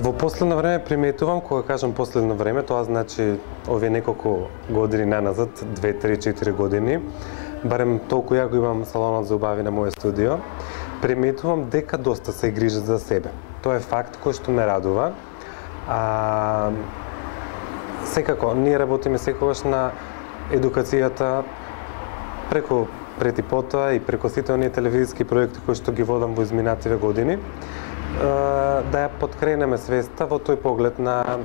Во последно време приметувам, кога кажам последно време, тоа значи овие неколку години наназад, 2, 3, 4 години, барем толку ја го имам салонот за убави на моје студио, приметувам дека доста се грижат за себе. Тоа е факт кој што ме радува. Секако, ние работиме секогаш на едукацијата преку пред и потоа и преку сите оние телевизиски проекти кои што ги водам во изминативе години, да ја подкренеме свеста во тој поглед на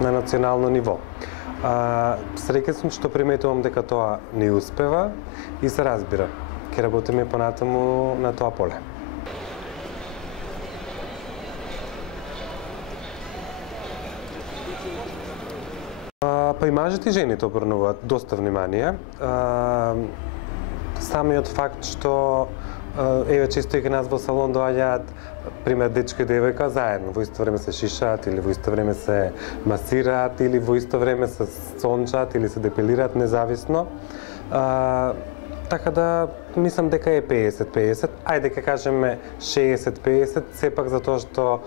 национално ниво. Среќен сум што приметувам дека тоа не успева и се разбира. Ќе работиме понатаму на тоа поле. Па и мажите и жените обрнуваат доста внимание. Самиот факт што еве често и кај нас во салон доаѓаат пример дечко и девојка заедно, во исто време се шишаат или во исто време се масираат или во исто време се сончаат или се депилираат независно. Така да мислам дека е 50-50, ајде ке кажеме 60-50, сепак затоа што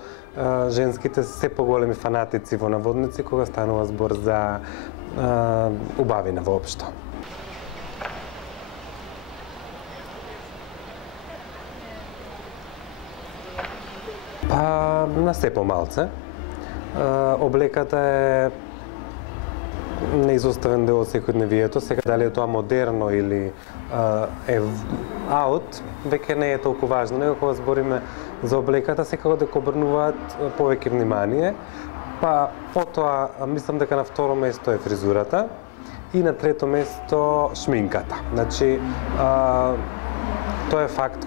женските се поголеми фанатици во наводници кога станува збор за убавина воопшто. Па на се помалце. Облеката е неизоставен дел од секојдневието. Сега дали е тоа модерно или е аут, веќе не е толку важно, него кога збориме за облеката, секако дека обрнуваат повеќе внимание. Па потоа мислам дека на второ место е фризурата и на трето место шминката. Значи тоа е факт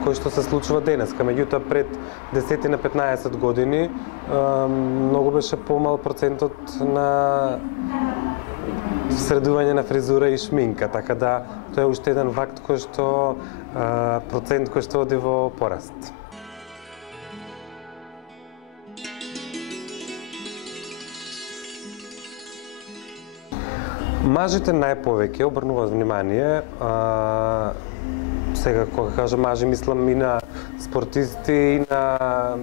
кој што се случува денеска, меѓутоа пред 10 на 15 години многу беше помал процентот на средување на фризура и шминка, така да тоа е уште еден факт кој што процент кој што оди во пораст. Мажите најповеќе обрнуваат внимание. Сега, кога кажам мажи, мислам и на спортисти, и на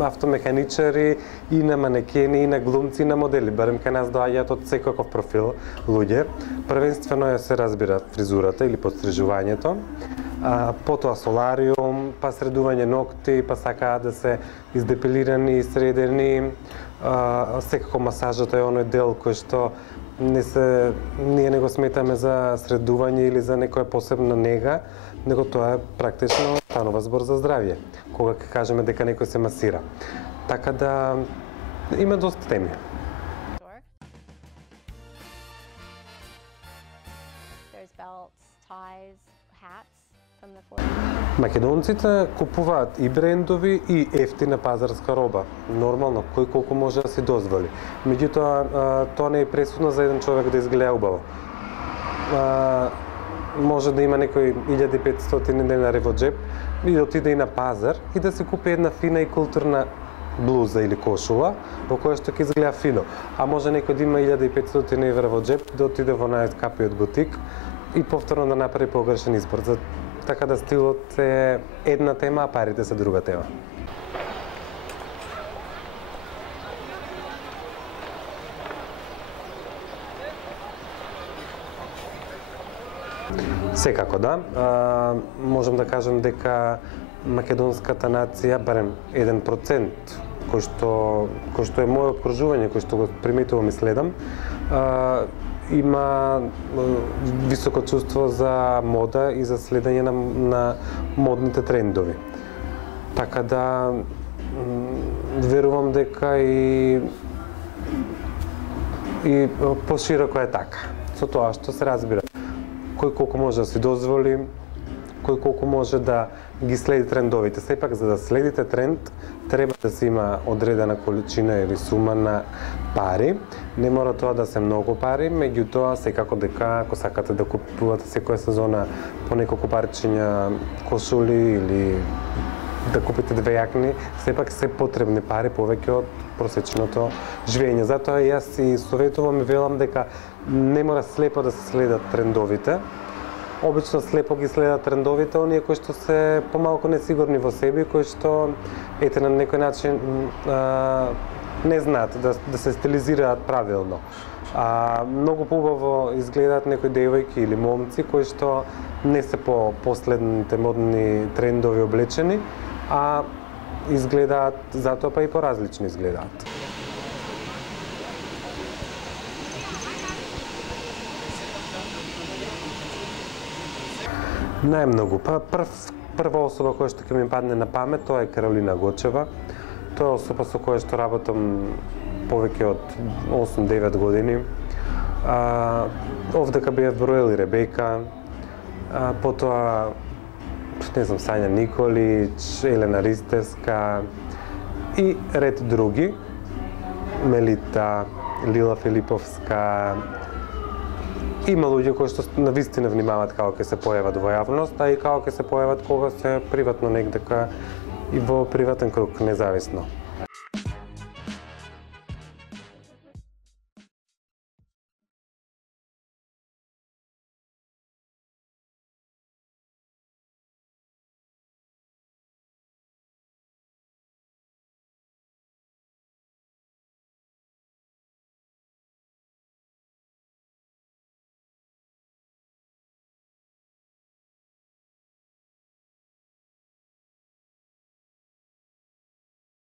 автомеханичари, и на манекени, и на глумци, и на модели. Барем кај нас доаѓаат од секојаков профил луѓе. Првенствено се разбира фризурата или подстрижувањето, потоа солариум, па средување ногти, па сакаат да се издепилирани и средени. Секако масажата е оној дел кој што ние не го сметаме за средување или за некоја посебна нега, него тоа е практично станува збор за здравје, кога ќе кажеме дека некој се масира. Така да има доста теми. Македонците купуваат и брендови и ефтина пазарска роба. Нормално, кој колку може да си дозволи. Меѓутоа, тоа не е пресудно за еден човек да изгледа убаво. Може да има некои 1500 денари во джеп и да отиде и на пазар и да си купи една фина и културна блуза или кошула во која што ќе изгледа фино. А може некој да има 1500 евра во джеп да отиде во најскапиот бутик и повторно да направи погрешен избор. Така да стилот е една тема, а парите се друга тема. Секако да. Можам да кажам дека македонската нација, барем 1%, кој што е моје обкружување, кој што го приметувам и следам, има високо чувство за мода и за следење на модните трендови. Така да верувам дека и пошироко е така. Со тоа што се разбира. Кој колку може да си дозволи, кој колку може да ги следи трендовите. Сепак, за да следите тренд, треба да се има одредена количина или сума на пари. Не мора тоа да се многу пари, меѓутоа секако дека ако сакате да купувате секоја сезона по неколку парчиња кошули или да купите две јакни, сепак се потребни пари повеќе од просечното живење. Затоа јас и советувам и велам дека не мора слепо да се следат трендовите, обично слепо ги следат трендовите, оние кои што се помалку несигурни во себе, кои што ете на некој начин не знаат да се стилизираат правилно. Многу поубаво изгледаат некои девојки или момци кои што не се по последните модни трендови облечени, а изгледаат затоа па и поразлични изгледаат. Најмногу, прва особа која што ќе ми падне на памет, тоа е Каролина Гочева. Тоа е особа со која што работам повеќе од 8-9 години. Овдека беа вброили Ребека, потоа не знам, Сања Николич, Елена Ристевска и ред други. Мелита, Лила Филиповска. Има луѓе кои што навистина внимаваат како ќе се појават во јавност, а и како ќе се појават кога се приватно негдека и во приватен круг, независно.